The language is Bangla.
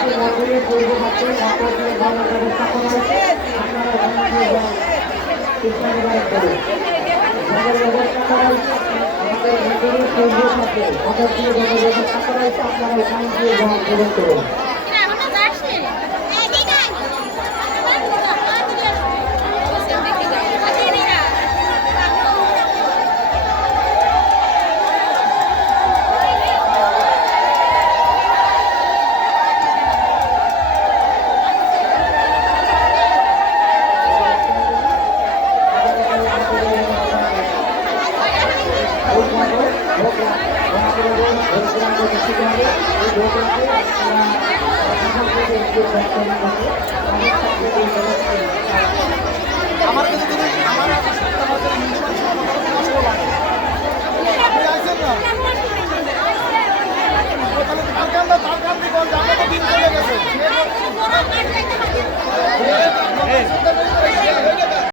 আমাদের মন্দিরের পূর্ব পাশে মটর দিয়ে ব্যবস্থা করা হয়েছে আপনারা ওখান দিয়ে গ্রহণ করুন